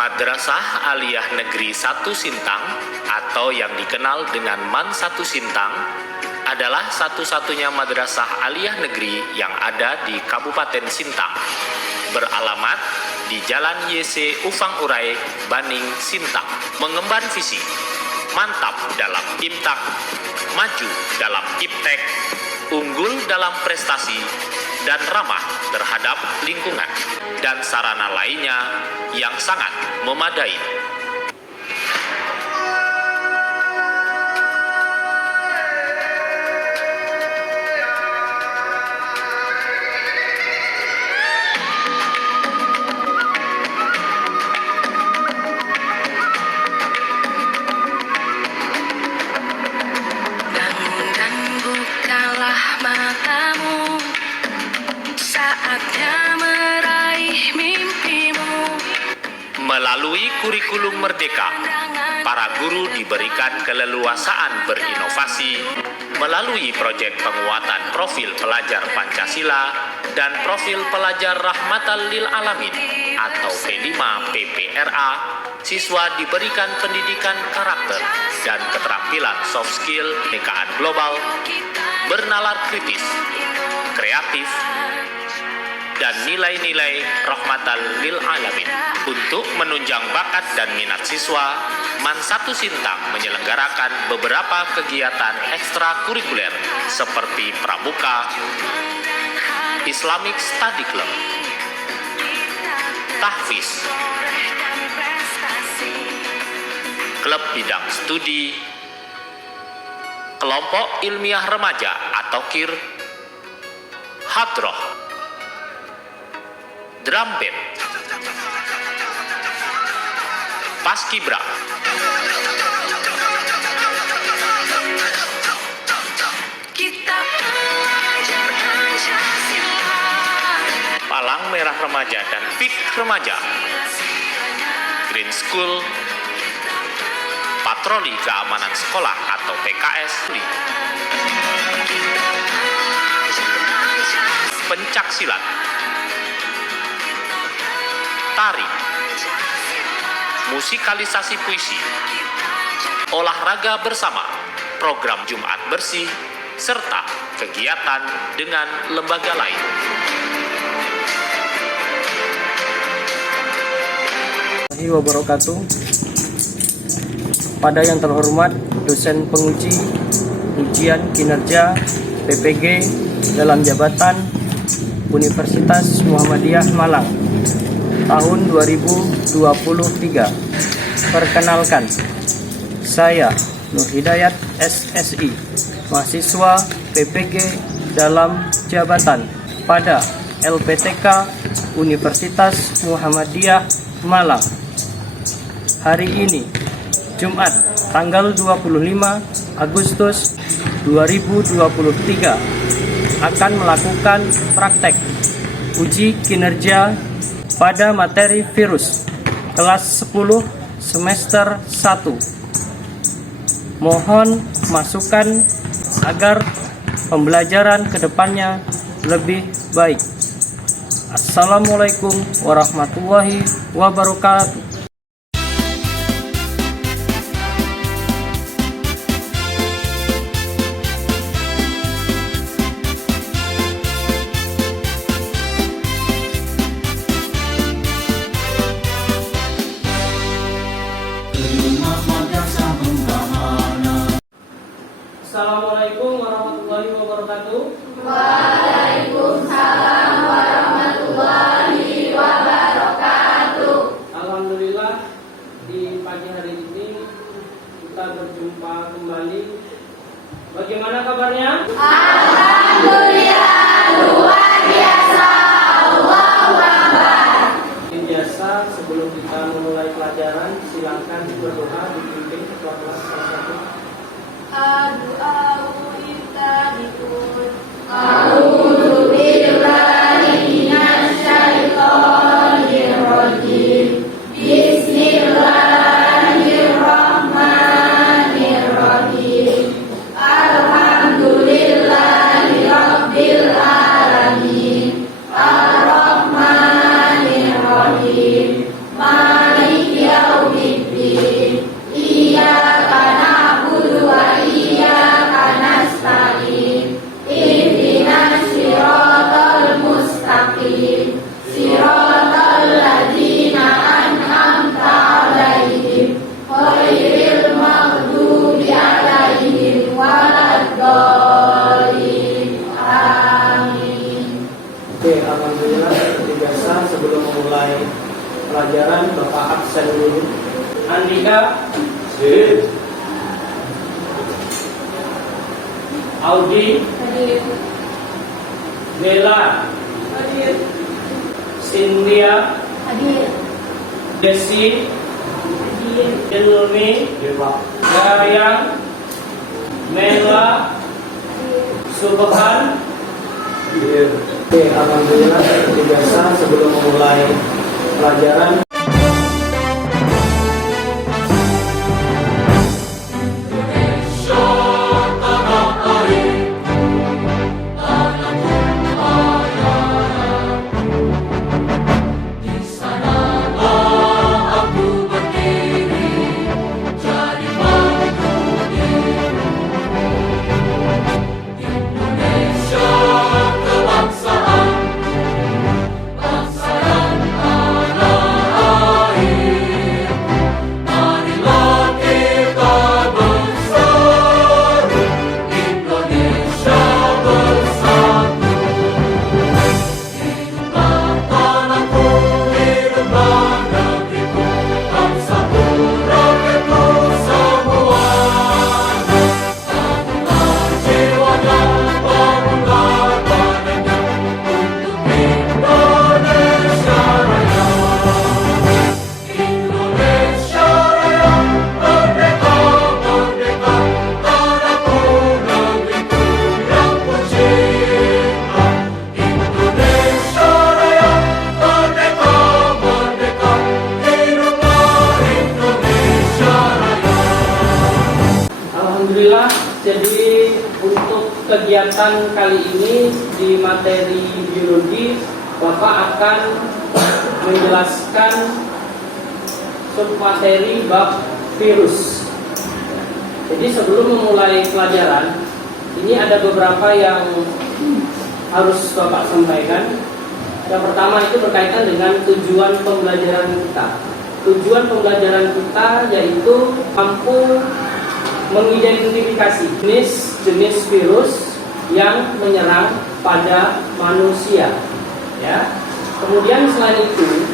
Madrasah Aliyah Negeri 1 Sintang atau yang dikenal dengan MAN 1 Sintang adalah satu-satunya madrasah aliyah negeri yang ada di Kabupaten Sintang, beralamat di Jalan YC Ufang Urai, Baning, Sintang, mengemban visi mantap dalam imtak, maju dalam iptek, unggul dalam prestasi, dan ramah terhadap lingkungan, dan sarana lainnya yang sangat memadai. Melalui kurikulum Merdeka, para guru diberikan keleluasaan berinovasi melalui proyek penguatan profil pelajar Pancasila dan profil pelajar Rahmatan lil Alamin atau P5 PPRA. Siswa diberikan pendidikan karakter dan keterampilan soft skill kebinekaan global, bernalar kritis, kreatif, dan nilai-nilai Rahmatan lil Alamin. Untuk menunjang bakat dan minat siswa, MAN 1 Sintang menyelenggarakan beberapa kegiatan ekstrakurikuler seperti Pramuka, Islamic Study Club, Tahfiz, klub bidang studi, kelompok ilmiah remaja atau KIR, hadroh, drum band, paskibra, palang merah remaja dan PIK remaja, Green School, patroli keamanan sekolah atau PKS, pencak silat, tari, musikalisasi puisi, olahraga bersama, program Jumat bersih, serta kegiatan dengan lembaga lain. Wabarakatuh. Pada yang terhormat dosen penguji ujian kinerja PPG dalam jabatan Universitas Muhammadiyah Malang tahun 2023. Perkenalkan, saya Nur Hidayat SSI, mahasiswa PPG dalam jabatan pada LPTK Universitas Muhammadiyah Malang. Hari ini, Jumat, tanggal 25 Agustus 2023, akan melakukan praktek uji kinerja pada materi virus kelas 10 semester 1. Mohon masukan agar pembelajaran kedepannya lebih baik. Assalamualaikum warahmatullahi wabarakatuh. Assalamualaikum warahmatullahi wabarakatuh. Waalaikumsalam warahmatullahi wabarakatuh. Alhamdulillah. Oke, alhamdulillah seperti biasa sebelum memulai pelajaran Bapak absen dulu. Andika, Audi, Bella, Cynthia, Desi, Ilmi, Garyang, Mela, Subhan. Oke, alhamdulillah seperti biasa sebelum memulai pelajaran. Alhamdulillah, jadi untuk kegiatan kali ini di materi biologi, Bapak akan menjelaskan submateri bab virus. Jadi sebelum memulai pelajaran, ini ada beberapa yang harus Bapak sampaikan. Yang pertama itu berkaitan dengan tujuan pembelajaran kita. Tujuan pembelajaran kita yaitu mampu mengidentifikasi jenis-jenis virus yang menyerang pada manusia. Ya. Kemudian selain itu,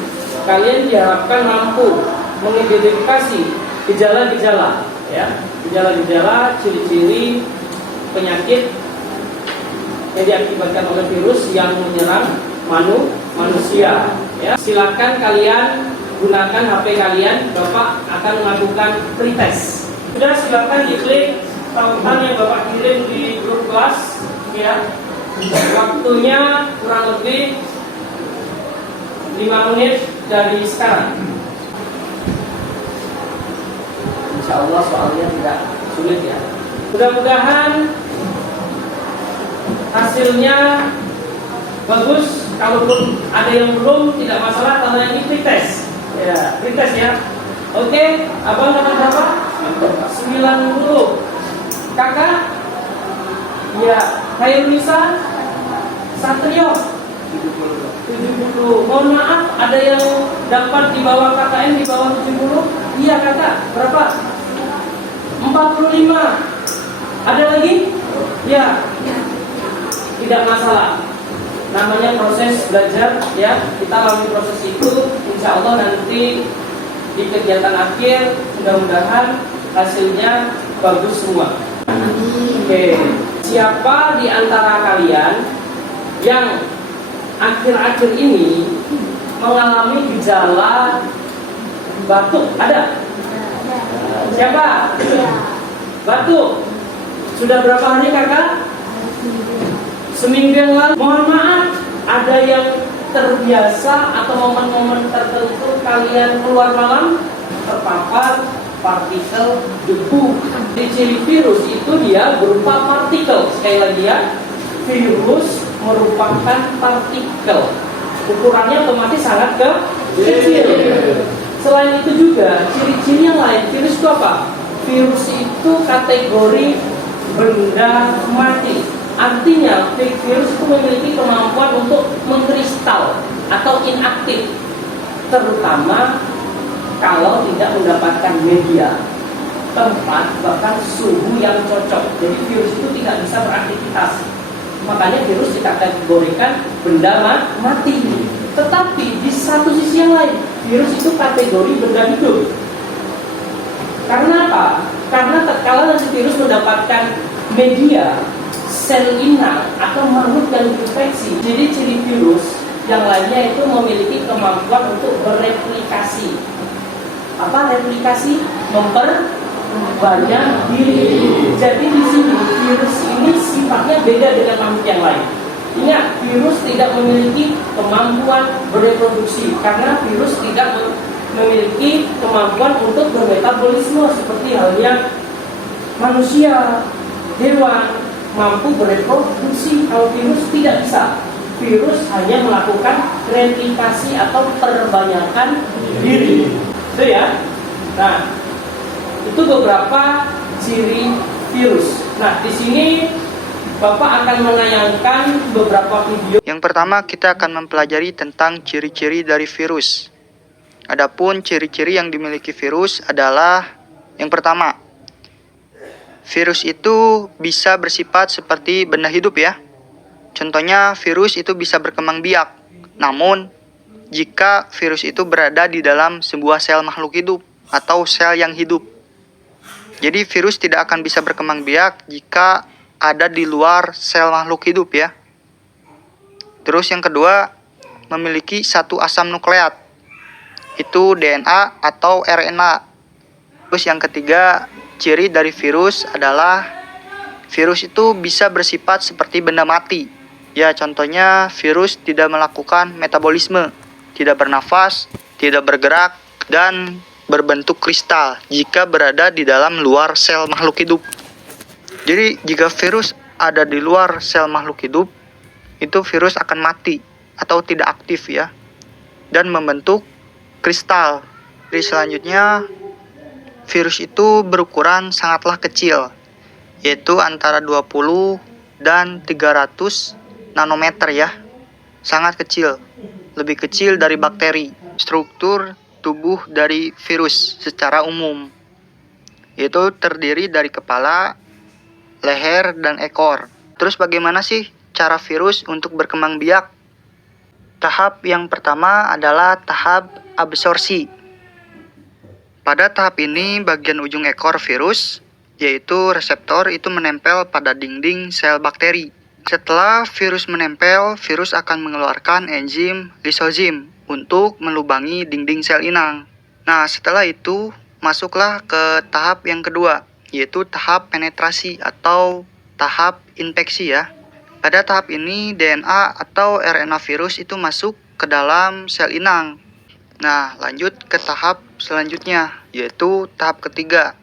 kalian diharapkan mampu mengidentifikasi gejala-gejala, ya, gejala-gejala, ciri-ciri penyakit yang diakibatkan oleh virus yang menyerang manusia. Ya. Silakan kalian gunakan HP kalian. Bapak akan melakukan pretest. Sudah, silakan diklik tautan yang Bapak kirim di grup kelas, ya. Waktunya kurang lebih 5 menit dari sekarang. Insya Allah soalnya tidak sulit, ya. Mudah-mudahan hasilnya bagus. Kalaupun ada yang belum, tidak masalah karena ini pretest. Ya, pretest ya. Oke, abang nomor berapa? 90. Kakak? Ya, Hairunisa? Satrio? 70. Mohon maaf, ada yang dapat di bawah KKN di bawah 70? Iya kakak, berapa? 45. Ada lagi? Ya. Tidak masalah. Namanya proses belajar, ya. Kita lalui proses itu, insya Allah nanti di kegiatan akhir mudah-mudahan hasilnya bagus semua. Oke. Siapa di antara kalian yang akhir-akhir ini mengalami gejala batuk? Ada? Siapa? Batuk. Sudah berapa hari kakak? Seminggu yang lalu. Mohon maaf, ada yang terbiasa atau momen-momen tertentu kalian keluar malam terpapar partikel debu. Ciri virus itu dia berupa partikel. Sekali lagi ya, virus merupakan partikel. Ukurannya otomatis sangat kecil. Selain itu juga ciri-ciri yang lain. Virus itu apa? Virus itu kategori benda mati. Artinya virus itu memiliki kemampuan untuk mengkristal atau inaktif, terutama kalau tidak mendapatkan media, tempat, bahkan suhu yang cocok. Jadi virus itu tidak bisa beraktivitas. makanya virus dikategorikan benda mati. Tetapi di satu sisi yang lain, virus itu kategori benda hidup. Karena apa? Karena tatkala nanti virus mendapatkan media, sel inang atau makhluk yang terinfeksi, jadi ciri virus yang lainnya itu memiliki kemampuan untuk bereplikasi. Apa replikasi? Memperbanyak diri. Jadi di sini virus ini sifatnya beda dengan makhluk yang lain. Ingat, virus tidak memiliki kemampuan bereproduksi karena virus tidak memiliki kemampuan untuk bermetabolisme seperti halnya manusia, hewan mampu bereproduksi. Kalau virus tidak bisa. Virus hanya melakukan replikasi atau perbanyakan diri. Itu ya. Nah, itu beberapa ciri virus. Nah, di sini Bapak akan menayangkan beberapa video. Yang pertama, kita akan mempelajari tentang ciri-ciri dari virus. Adapun ciri-ciri yang dimiliki virus adalah yang pertama, virus itu bisa bersifat seperti benda hidup ya. Contohnya, virus itu bisa berkembang biak. Namun, jika virus itu berada di dalam sebuah sel makhluk hidup atau sel yang hidup. Jadi, virus tidak akan bisa berkembang biak jika ada di luar sel makhluk hidup ya. Terus yang kedua, memiliki satu asam nukleat. Itu DNA atau RNA. Terus yang ketiga, ciri dari virus adalah virus itu bisa bersifat seperti benda mati. Ya, contohnya virus tidak melakukan metabolisme, tidak bernafas, tidak bergerak, dan berbentuk kristal jika berada di dalam luar sel makhluk hidup. Jadi, jika virus ada di luar sel makhluk hidup, itu virus akan mati atau tidak aktif ya, dan membentuk kristal. Jadi selanjutnya, virus itu berukuran sangatlah kecil, yaitu antara 20 dan 300 nanometer ya. Sangat kecil, lebih kecil dari bakteri. Struktur tubuh dari virus secara umum yaitu terdiri dari kepala, leher, dan ekor. Terus bagaimana sih cara virus untuk berkembang biak? Tahap yang pertama adalah tahap absorpsi. Pada tahap ini, bagian ujung ekor virus, yaitu reseptor, itu menempel pada dinding sel bakteri. Setelah virus menempel, virus akan mengeluarkan enzim lisozim untuk melubangi dinding sel inang. Nah, setelah itu, masuklah ke tahap yang kedua, yaitu tahap penetrasi atau tahap infeksi ya. Pada tahap ini DNA atau RNA virus itu masuk ke dalam sel inang. Nah, lanjut ke tahap selanjutnya, yaitu tahap ketiga.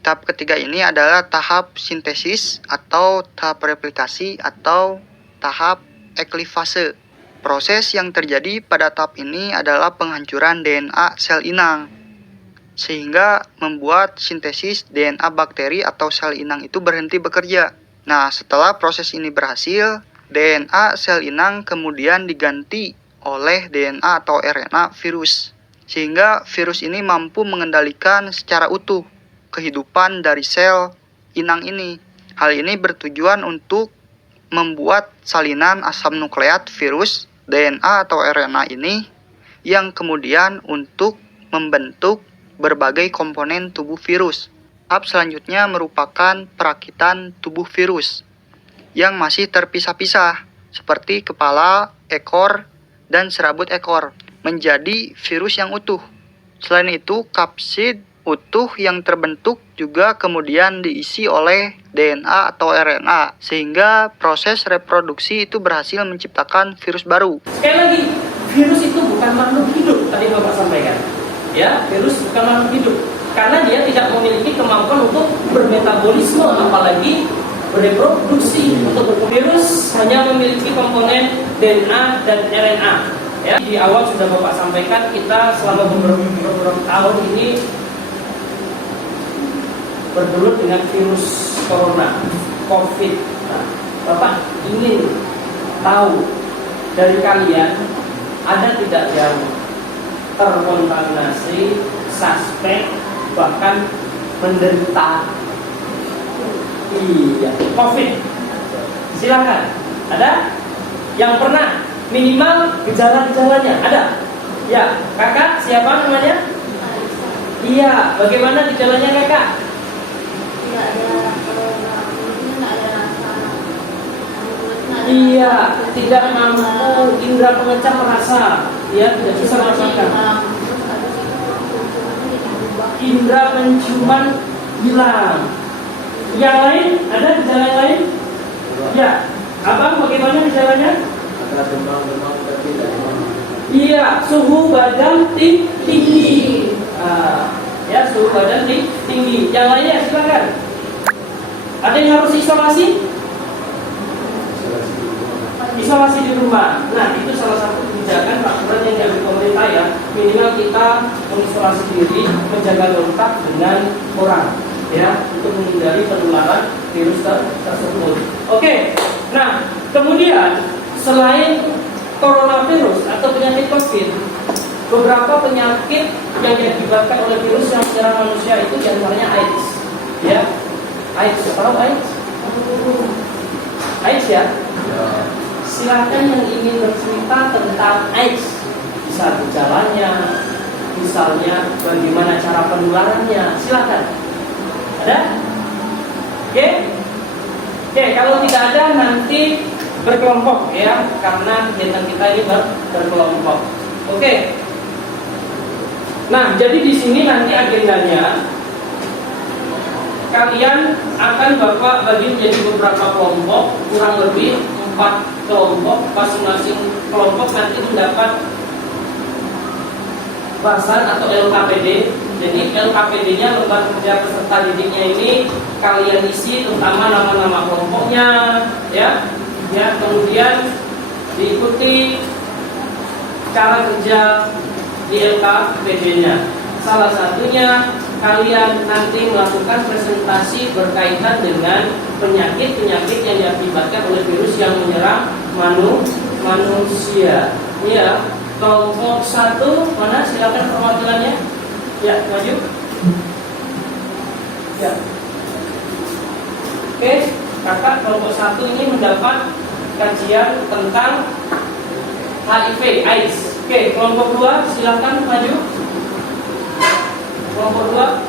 Tahap ketiga ini adalah tahap sintesis atau tahap replikasi atau tahap eklifase. Proses yang terjadi pada tahap ini adalah penghancuran DNA sel inang, sehingga membuat sintesis DNA bakteri atau sel inang itu berhenti bekerja. Nah, setelah proses ini berhasil, DNA sel inang kemudian diganti oleh DNA atau RNA virus, sehingga virus ini mampu mengendalikan secara utuh kehidupan dari sel inang ini. Hal ini bertujuan untuk membuat salinan asam nukleat virus DNA atau RNA ini yang kemudian untuk membentuk berbagai komponen tubuh virus. Tahap selanjutnya merupakan perakitan tubuh virus yang masih terpisah-pisah seperti kepala, ekor, dan serabut ekor menjadi virus yang utuh. Selain itu, kapsid utuh yang terbentuk juga kemudian diisi oleh DNA atau RNA sehingga proses reproduksi itu berhasil menciptakan virus baru. Sekali lagi, virus itu bukan makhluk hidup, tadi Bapak sampaikan. Ya, virus bukan makhluk hidup karena dia tidak memiliki kemampuan untuk bermetabolisme apalagi bereproduksi. Untuk virus hanya memiliki komponen DNA dan RNA. Ya, di awal sudah Bapak sampaikan kita selama beberapa tahun ini bergelut dengan virus corona, COVID. Nah, Bapak ingin tahu dari kalian ada tidak yang terkontaminasi, suspek, bahkan menderita COVID. Silakan. Ada? Yang pernah minimal gejala-gejalanya ada? Ya, kakak siapa namanya? Iya, bagaimana gejalanya kakak? Tidak ada nggak ada rasa. Iya, tidak mampu indera pengecap merasa, ya tidak bisa merasakan. Indera penciuman hilang. Yang lain ada gejala yang lain? Ya, abang bagaimana gejalanya? Iya, suhu badan tinggi. Ya, suhu badan tinggi. Yang lainnya silakan. Ada yang harus isolasi? Isolasi di rumah. Nah, itu salah satu kebijakan peraturan yang diambil pemerintah ya. Minimal kita mengisolasi diri, menjaga kontak dengan orang, ya, untuk menghindari penularan virus tersebut. Oke. Nah, kemudian selain coronavirus atau penyakit COVID, beberapa penyakit yang diakibatkan oleh virus yang menyerang manusia itu diantaranya AIDS, ya. AIDS, tahu AIDS? AIDS ya. Silakan yang ingin bercerita tentang AIDS, bisa gejalanya, misalnya bagaimana cara penularannya, silakan. Ada? Oke? Oke, kalau tidak ada nanti berkelompok ya, karena kegiatan kita ini berkelompok. Oke. Nah, jadi di sini nanti agendanya kalian akan Bapak bagi menjadi beberapa kelompok, kurang lebih 4 kelompok, masing-masing kelompok nanti mendapat bahasan atau LKPD. Jadi LKPD-nya, lembar kerja peserta didiknya ini kalian isi terutama nama-nama kelompoknya, ya. Ya, kemudian diikuti cara kerja di LKPD-nya. Salah satunya kalian nanti melakukan presentasi berkaitan dengan penyakit-penyakit yang diakibatkan oleh virus yang menyerang manusia. Ya, kelompok 1 mana? Silakan perwakilannya. Ya, maju. Ya. Oke, kakak kelompok 1 ini mendapat kajian tentang HIV AIDS. Oke, kelompok 2 silakan maju. Kelompok 2.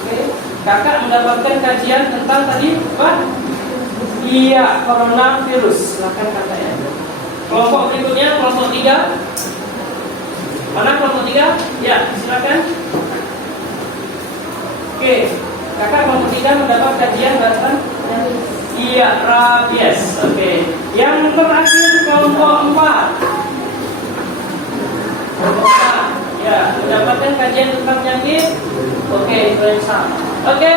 Oke, kakak mendapatkan kajian tentang tadi apa? Iya, coronavirus. Silakan kakak ya. Kelompok berikutnya, kelompok 3. Mana kelompok 3? Ya, silakan. Oke, kakak kelompok 3 mendapat kajian tentang iya, rabies. Oke, yang terakhir kelompok 4. Kelompok 4. Ya, mendapatkan kajian tentang penyakit. Oke, influenza. Oke,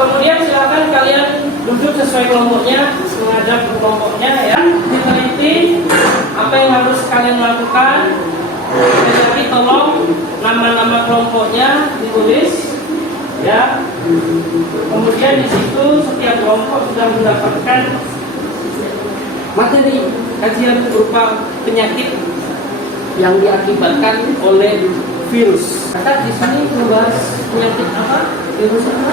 kemudian silakan kalian duduk sesuai kelompoknya, menghadap ke kelompoknya ya. Diteliti apa yang harus kalian lakukan. Jadi tolong nama-nama kelompoknya ditulis ya. Kemudian di situ setiap kelompok sudah mendapatkan materi kajian berupa penyakit yang diakibatkan oleh virus. Kakak di sini membahas penyakit apa? Virus apa?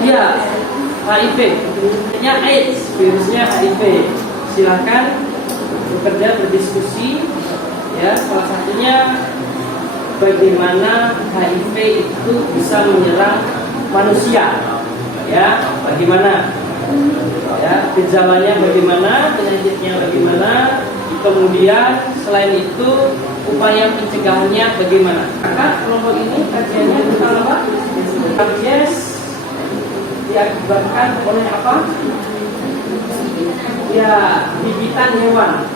Iya, HIV. Virusnya AIDS, virusnya HIV. Silakan bekerja berdiskusi. Ya, salah satunya bagaimana HIV itu bisa menyerang manusia. Ya, bagaimana? Ya, gejalanya bagaimana, penyakitnya bagaimana, kemudian selain itu upaya pencegahannya bagaimana. Kakak kelompok ini kajiannya tentang apa? Rabies diakibatkan oleh apa? Ya, gigitan hewan,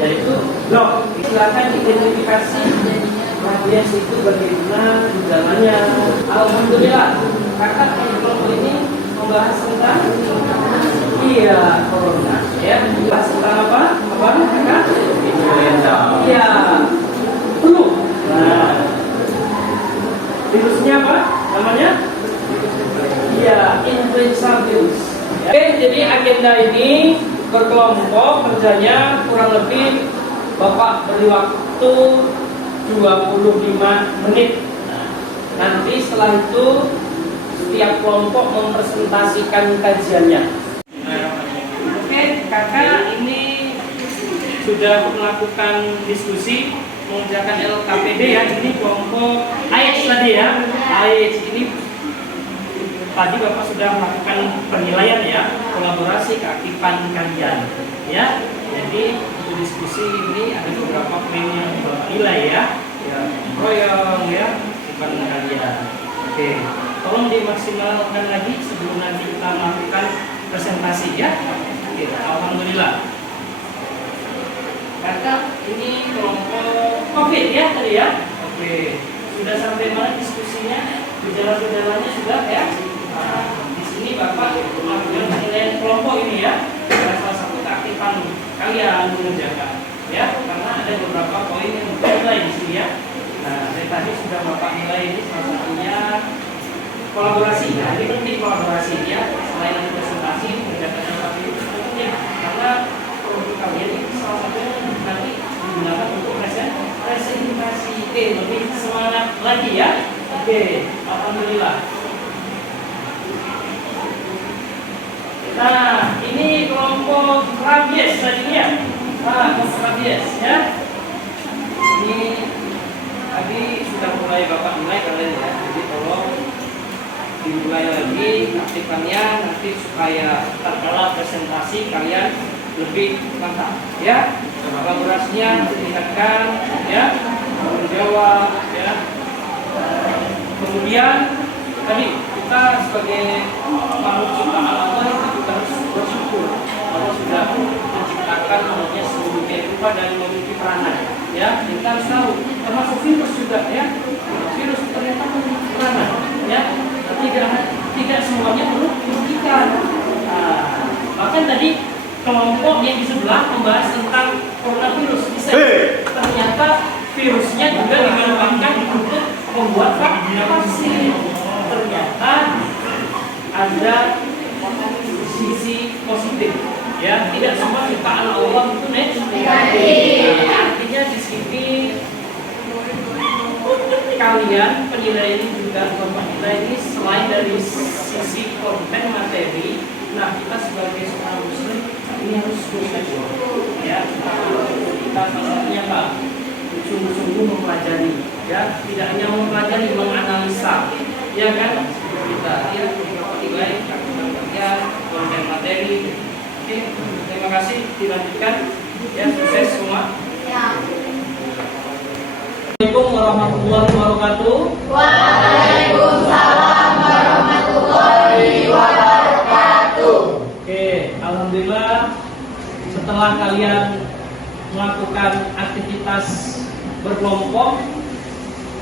yaitu dog. Silakan identifikasi rabies itu bagaimana gejalanya. Alhamdulillah, kakak kelompok ini membahas tentang iya corona ya. Bahas tentang apa? Apa kakak? Influenza. Iya, flu. Nah, virusnya apa? Namanya? Iya, influenza virus. Oke, jadi agenda ini berkelompok kerjanya kurang lebih Bapak beri waktu 25 menit. Nanti setelah itu setiap kelompok mempresentasikan kajiannya. kakak ini sudah melakukan diskusi mengerjakan LKPD ya. Ini kelompok AIX tadi ya. AIX ini tadi Bapak sudah melakukan penilaian ya, kolaborasi keaktifan kalian ya. Jadi untuk diskusi ini ada beberapa poin yang Bapak nilai ya. Ya, royong ya, keaktifan kalian. Oke, tolong dimaksimalkan lagi sebelum nanti kita melakukan presentasi ya. Oke, alhamdulillah. Kakak ini kelompok COVID ya tadi ya. Oke, sudah sampai mana diskusinya? Gejala-gejalanya sudah ya. Nah, di sini Bapak melakukan penilaian kelompok ini ya. Salah satu keaktifan kalian mengerjakan ya, karena ada beberapa poin yang dinilai di sini ya. Nah, dari tadi sudah Bapak nilai ini salah satunya kolaborasi. Nah, ini penting kolaborasi ya. Selain nanti presentasi mengerjakan LKPD itu penting karena produk kalian ini salah satunya nanti digunakan untuk presentasi. Oke, lebih semangat lagi ya. Oke, alhamdulillah. Nah, ini kelompok rabies tadinya. Nah, kelompok rabies ya. Ini tadi sudah mulai Bapak mulai kalian ya. Jadi tolong dimulai lagi aktifkannya nanti supaya terkala presentasi kalian lebih mantap ya. Kolaborasinya ditingkatkan ya, menjawab ya. Kemudian tadi kita sebagai makhluk ciptaan Allah itu juga harus bersyukur Allah sudah menciptakan makhluknya sedemikian rupa dan memiliki peranan ya. Kita harus tahu termasuk virus juga ya. Virus ternyata memiliki peranan ya. Tidak semuanya perlu dibuktikan. Nah, bahkan tadi kelompok yang di sebelah membahas tentang coronavirus. Ternyata virusnya juga dikembangkan untuk membuat vaksin. Ternyata ada sisi positif ya. Tidak semua ciptaan Allah itu negatif. Artinya di sini kalian penilaian ini juga Bapak nilai ini selain dari sisi konten materi. Nah, kita sebagai seorang muslim ini harus bersyukur ya. Kita salah Pak sungguh-sungguh mempelajari ya, tidak hanya mempelajari, menganalisa ya kan kita ya, nilai kalian konten materi. Oke, terima kasih, dilanjutkan ya, sukses semua ya. Assalamualaikum warahmatullahi wabarakatuh. Waalaikumsalam warahmatullahi wabarakatuh. Oke, alhamdulillah setelah kalian melakukan aktivitas berkelompok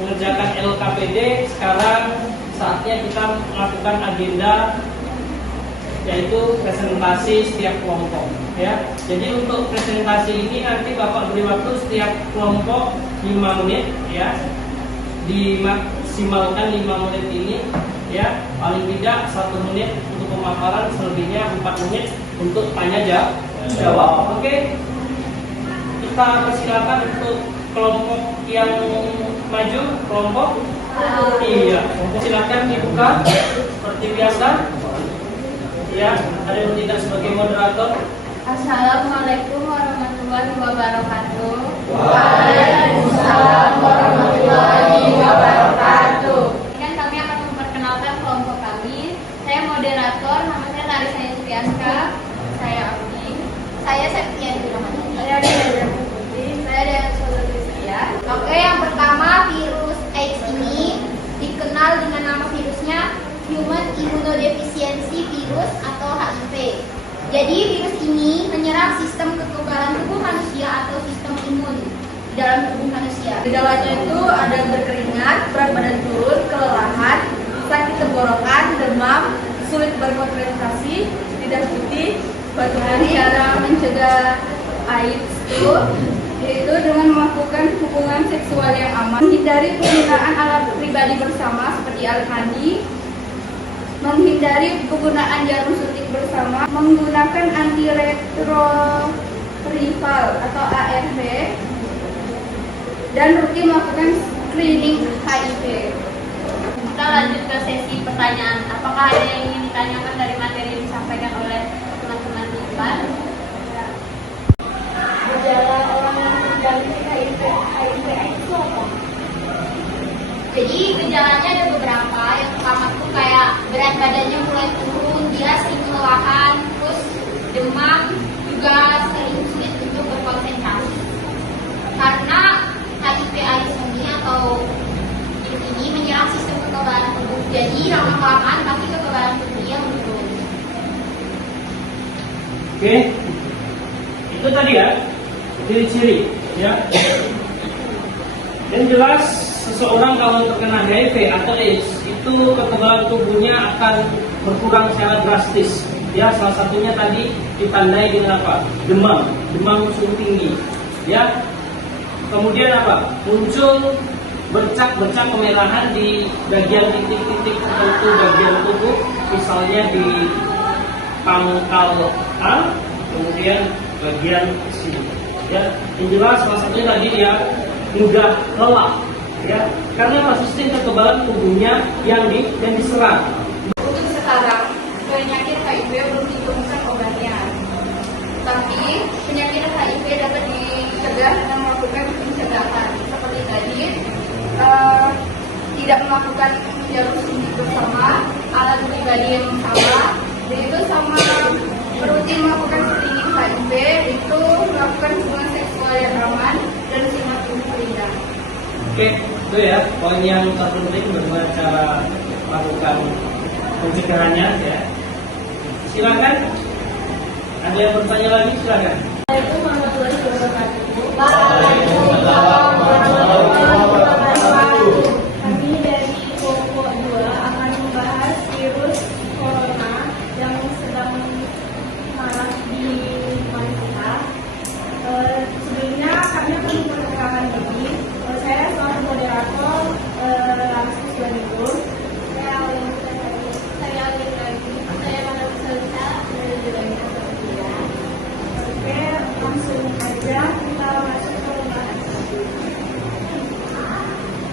mengerjakan LKPD, sekarang saatnya kita melakukan agenda yaitu presentasi setiap kelompok ya. Jadi untuk presentasi ini nanti Bapak beri waktu setiap kelompok 5 menit ya. Dimaksimalkan 5 menit ini ya. Paling tidak 1 menit untuk pemaparan, selebihnya 4 menit untuk tanya jawab. Oke. Kita persilakan untuk kelompok yang maju, kelompok iya. Silakan dibuka seperti biasa. Ya, ada yang tidak sebagai moderator. Assalamualaikum warahmatullahi wabarakatuh. Waalaikumsalam warahmatullahi wabarakatuh. Kan kami akan memperkenalkan kelompok kami. Saya moderator, nama saya Larissa Yusriaska. Saya Abdi. Saya Septian Rahman. Saya Dea Putri. Saya Dea Solusia. Oke, yang pertama virus AIDS ini dikenal dengan nama virusnya Human Immunodeficiency Virus atau HIV. Jadi virus ini menyerang sistem kekebalan tubuh manusia atau sistem imun di dalam tubuh manusia. Gejalanya itu ada berkeringat, berat badan turun, kelelahan, sakit tenggorokan, demam, sulit berkonsentrasi, lidah putih. Bagaimana cara mencegah AIDS itu? Yaitu dengan melakukan hubungan seksual yang aman, menghindari penggunaan alat pribadi bersama seperti alat mandi, menghindari penggunaan jarum suntik bersama, menggunakan antiretroviral atau ARV, dan rutin melakukan screening HIV. Kita lanjut ke sesi pertanyaan. Apakah ada yang ingin ditanyakan dari materi yang disampaikan oleh teman-teman di depan? Jadi gejalanya ada beberapa. Yang pertama tuh kayak berat badannya mulai turun, dia sering kelelahan, terus demam, juga sering sulit untuk berkonsentrasi. Karena HIV/AIDS ini atau virus ini menyerang sistem kekebalan tubuh. Jadi lama-kelamaan pasti kekebalan tubuhnya menurun. Oke, itu tadi ya ciri-ciri ya. Dan jelas seseorang kalau terkena HIV atau AIDS itu kekebalan tubuhnya akan berkurang secara drastis. Ya, salah satunya tadi ditandai dengan apa? Demam suhu tinggi. Ya, kemudian apa? Muncul bercak-bercak kemerahan di bagian titik-titik tertentu bagian tubuh, misalnya di pangkal A, kemudian bagian sini. Ya, yang jelas salah satunya tadi dia mudah lelah. Ya, karena apa? Sistem kekebalan tubuhnya yang diserang. Untuk sekarang, penyakit HIV belum ditemukan obatnya. Tapi penyakit HIV dapat dicegah dengan melakukan pencegahan. Seperti tadi, tidak melakukan jalur suntik bersama, alat pribadi yang salah, itu sama rutin melakukan screening HIV, itu melakukan hubungan seksual yang aman dan simak tubuh berimbang. Oke, itu ya poin yang terpenting bagaimana cara melakukan pencegahannya ya. Silakan. Ada yang bertanya lagi? Silakan. Assalamualaikum warahmatullahi wabarakatuh. Waalaikumsalam warahmatullahi wabarakatuh. Kami dari kelompok 2 akan membahas virus corona yang sedang marak di kita. Sebelumnya kami akan memperkenalkan diri. Saya seorang moderator Langsung Suwanibur. Saya Oke, langsung aja kita masuk ke pembahasan.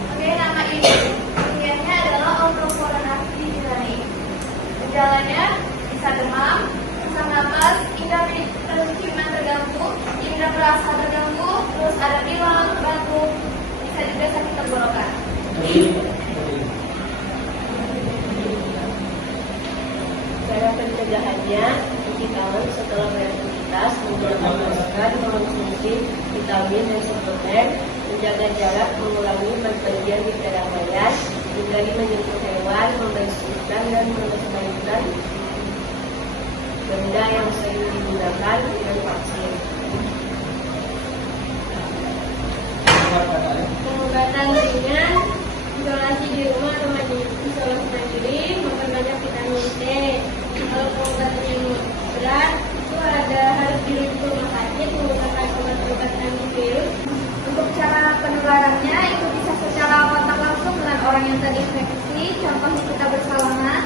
Oke, nama ini kemudiannya adalah autocoronavirus. Gejalanya bisa demam, sesak napas, indera penciuman terganggu, indera perasa terganggu, terus ada pilek, batuk, bisa juga sakit tenggorokan. Cara pencegahannya, cuci tangan setelah beraktivitas, menggunakan masker, mengonsumsi vitamin dan suplemen, menjaga jarak, mengurangi berpergian di keramaian, hindari menyentuh hewan, membersihkan dan melestarikan benda yang sering digunakan dengan vaksin. Pengobatan ringan, isolasi di rumah atau isolasi mandiri, makan banyak vitamin C. Kalau pengobatan yang berat itu harus dirujuk ke rumah sakit menggunakan obat-obat antivirus. Untuk cara penularannya itu bisa secara kontak langsung dengan orang yang terinfeksi, contohnya kita bersalaman,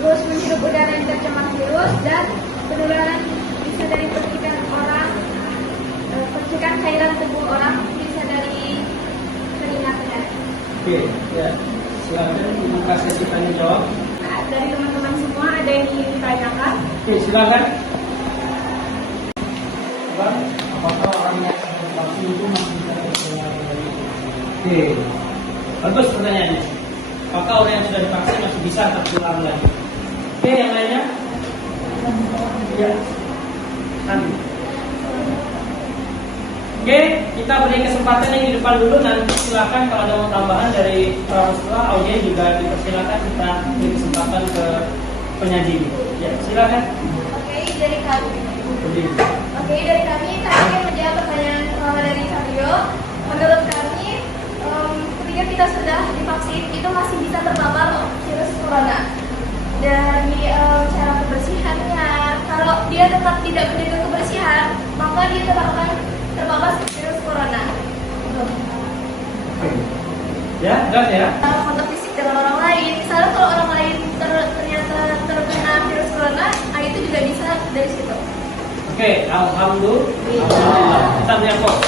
terus menghirup udara yang tercemar virus, dan penularan bisa dari percikan orang, percikan cairan tubuh orang, bisa dari keringatnya. Oke, ya. Silakan Ibu kasih tanya jawab. Dari teman-teman semua ada yang ingin ditanyakan? Oke, silakan. Bang, apakah orang yang vaksin itu masih bisa tertular dari? Oke, bagus pertanyaannya. Apakah orang yang sudah divaksin masih bisa tertular lagi? Oke, yang lainnya? Ya, nanti. Oke, kita beri kesempatan yang di depan dulu. Nanti silakan kalau ada mau tambahan dari Rasulullah, audiens juga dipersilakan kita beri kesempatan ke penyaji. Ya, silakan. Oke, dari kami ingin menjawab pertanyaan pertama dari Sabio. Menurut kami, ketika kita sudah divaksin itu masih bisa terpapar virus corona. Dari cara kebersihannya, kalau dia tetap tidak menjaga kebersihan, maka dia tetap akan terpapar virus corona. Ya, jelas ya. Kontak fisik dengan orang lain, misalnya kalau orang lain ternyata terkena virus corona, nah itu juga bisa dari situ. Oke, alhamdulillah. Kita beri aplaus.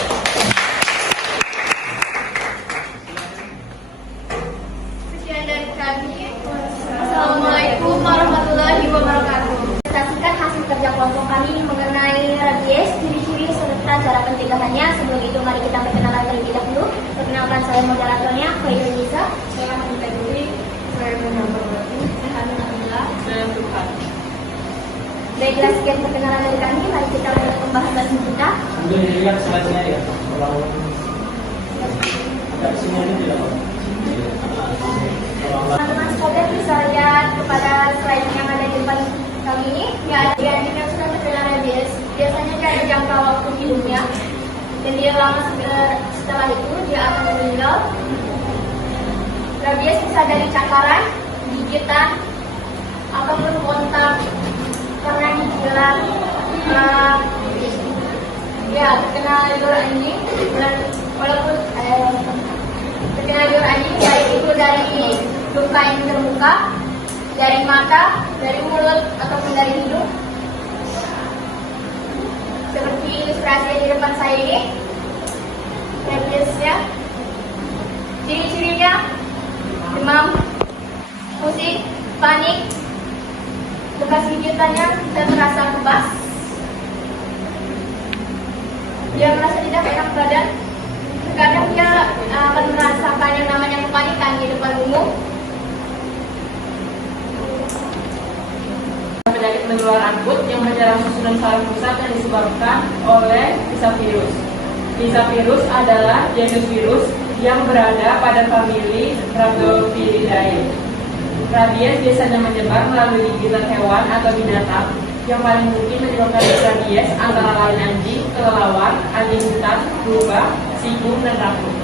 Sekian dari kami. Assalamualaikum warahmatullahi wabarakatuh. Saksikan hasil kerja kelompok kami mengenai rabies, ciri-ciri serta cara pencegahannya. Sebelum itu, mari kita perkenalan terlebih dahulu. Perkenalkan, saya moderatornya, Khairul Nisa. Saya Hamida Dwi, saya Muhammad Wati, saya Alhamdulillah, saya Tuhan. Baiklah, sekian perkenalan dari kami. Mari kita mulai pembahasan kita. Sambil dilihat slide-nya ya. Kalau ada sini ini tidak apa. Teman-teman sekalian bisa lihat kepada slide yang ada di depan kami ini. Ya, ada yang sudah terkena rabies. Biasanya dia ada jangka waktu hidupnya, dan dia lama setelah itu dia akan meninggal. Rabies bisa dari cakaran, gigitan, ataupun kontak karena dijerat. Ya, terkena liur anjing, dan walaupun terkena liur anjing, baik itu dari luka yang terbuka, dari mata, dari mulut, ataupun dari hidung. Seperti ilustrasi di depan saya ini, rabiesnya, ciri-cirinya demam, pusing, panik, bekas gigitannya bisa terasa kebas, dia merasa tidak enak badan, terkadang dia akan merasakan yang namanya kepanikan di depan umum. Penyakit menular akut yang menyerang susunan saraf pusat yang disebabkan oleh Lissa virus. Lissa virus adalah genus virus yang berada pada famili Rhabdoviridae. Rabies biasanya menyebar melalui gigitan hewan atau binatang. Yang paling mungkin menyebabkan rabies antara lain anjing, kelelawar, anjing hutan, rubah, sikung, dan racun.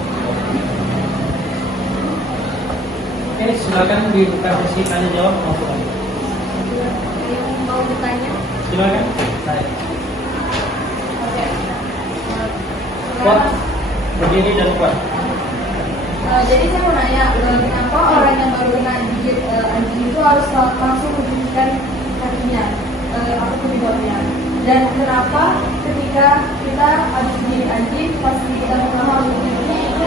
Oke, silakan dibuka sesi tanya jawab maupun Mau bertanya? silakan. Baik. Oke. Kuat, berdiri dan kuat. Jadi saya mau nanya, kenapa orang yang baru kena gigit anjing itu harus langsung menggigitkan kakinya atau kedua-duanya? Dan kenapa ketika kita habis gigit anjing, pas kita pertama habis gigitnya itu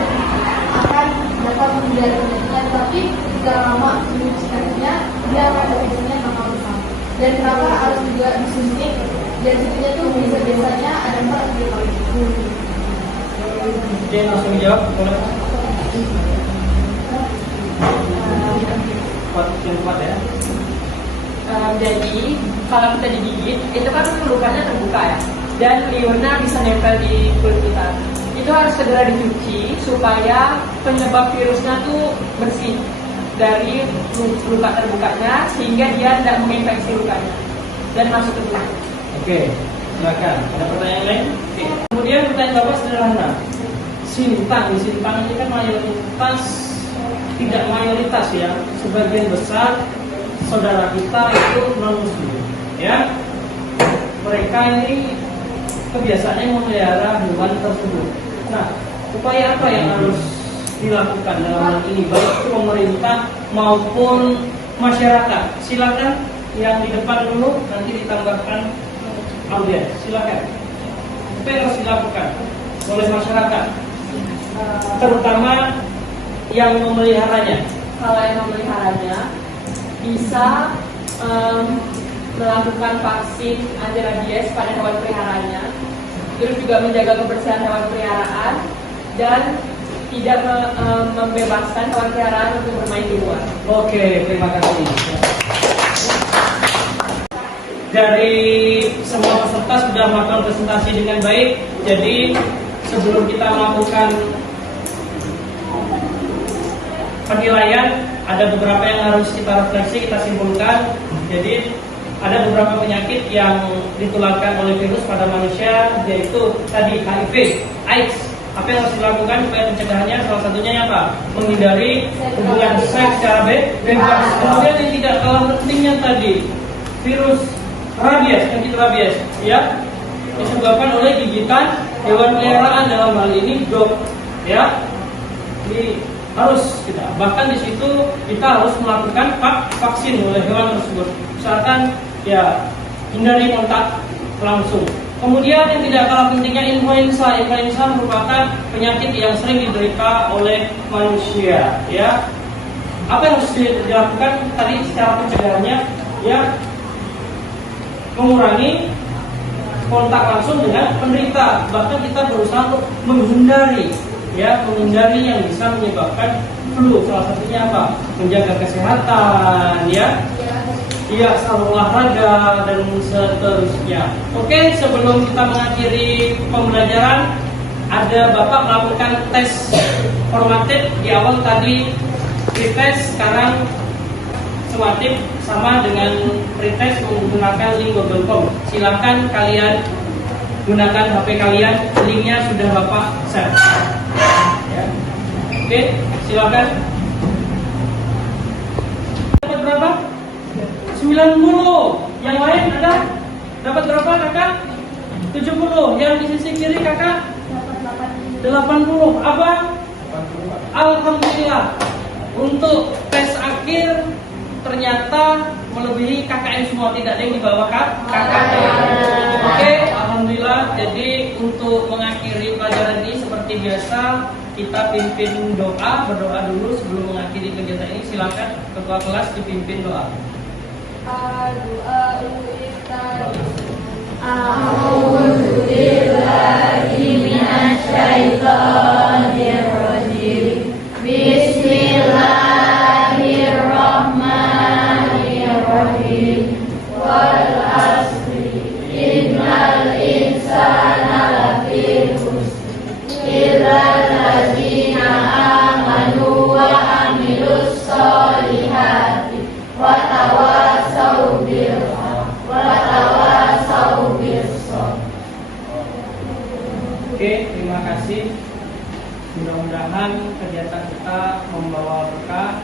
akan dapat menghindari penyakitnya, tapi jika lama menggigit kakinya, dia akan ada penyakitnya bakal besar. Dan kenapa harus juga disuntik? Dan suntiknya tuh biasanya ada 4 atau 3 kali. Oke, langsung dijawab. Boleh. Kuat, yang kuat ya. Jadi kalau kita digigit itu kan lukanya terbuka ya, dan liurnya bisa nempel di kulit kita. Itu harus segera dicuci supaya penyebab virusnya tuh bersih dari luka terbukanya, sehingga dia tidak menginfeksi lukanya dan masuk ke tubuh. Oke, silakan. Ada pertanyaan lain? Oke. Kemudian pertanyaan Bapak sederhana. Sintang ini kan mayoritas, tidak mayoritas ya, sebagian besar saudara kita itu non muslim, ya. Mereka ini kebiasaannya memelihara hewan tersebut. Nah, upaya apa yang harus dilakukan dalam hal ini, baik itu pemerintah maupun masyarakat? Silakan yang di depan dulu, nanti ditambahkan audiens. Silakan. Apa yang harus dilakukan oleh masyarakat, terutama yang memeliharanya? Kalau yang memeliharanya bisa melakukan vaksin anti rabies pada hewan peliharaannya, terus juga menjaga kebersihan hewan peliharaan, dan tidak membebaskan hewan peliharaan untuk bermain di luar. Oke, terima kasih. Dari semua peserta sudah melakukan presentasi dengan baik. Jadi sebelum kita melakukan penilaian, ada beberapa yang harus kita refleksi, kita simpulkan. Jadi ada beberapa penyakit yang ditularkan oleh virus pada manusia, yaitu tadi HIV, AIDS. Apa yang harus dilakukan supaya pencegahannya? Salah satunya apa? Menghindari hubungan seks secara bebas. Kemudian yang tidak kalah pentingnya tadi, virus rabies, penyakit rabies, ya, disebabkan oleh gigitan hewan peliharaan, dalam hal ini dog, ya. Ini harus kita, bahkan di situ kita harus melakukan vaksin oleh hewan tersebut. Misalkan, ya, hindari kontak langsung. Kemudian yang tidak kalah pentingnya influenza. Influenza merupakan penyakit yang sering diderita oleh manusia, ya. Apa yang harus dilakukan tadi secara pencegahannya? Ya, mengurangi kontak langsung dengan penderita. Bahkan kita berusaha untuk menghindari ya, menghindari yang bisa menyebabkan flu. Salah satunya apa? Menjaga kesehatan, ya. Iya, selalu olahraga dan seterusnya. Oke, sebelum kita mengakhiri pembelajaran, ada Bapak melakukan tes formatif di awal tadi, pretest, sekarang sumatif sama dengan pretest menggunakan link Google.com. Silakan kalian gunakan HP kalian, linknya sudah Bapak share. Ya. Oke, silakan. Dapat berapa? 90. Yang lain ada? Dapat berapa kakak? 70. Yang di sisi kiri kakak? 80. Abang? Alhamdulillah. Untuk tes akhir ternyata melebihi KKN semua, tidak ada yang di bawah KKN. Oke, alhamdulillah. Jadi untuk mengakhiri pelajaran ini seperti biasa kita pimpin doa, berdoa dulu sebelum mengakhiri kegiatan ini. Silakan ketua kelas dipimpin doa. Bismillahirrahmanirrahim. Wal asri innal insana lafi khusr illa allazina amanu wa amilus solihati wa tawassaw bil haqq wa tawassaw bis sabr. Oke, terima kasih. Mudah-mudahan kegiatan kita membawa berkah.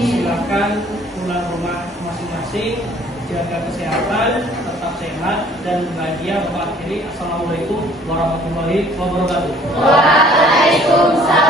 Silakan pulang rumah masing-masing, jaga kesehatan, tetap sehat dan bahagia. Bapak akhiri, assalamualaikum warahmatullahi wabarakatuh. Waalaikumsalam.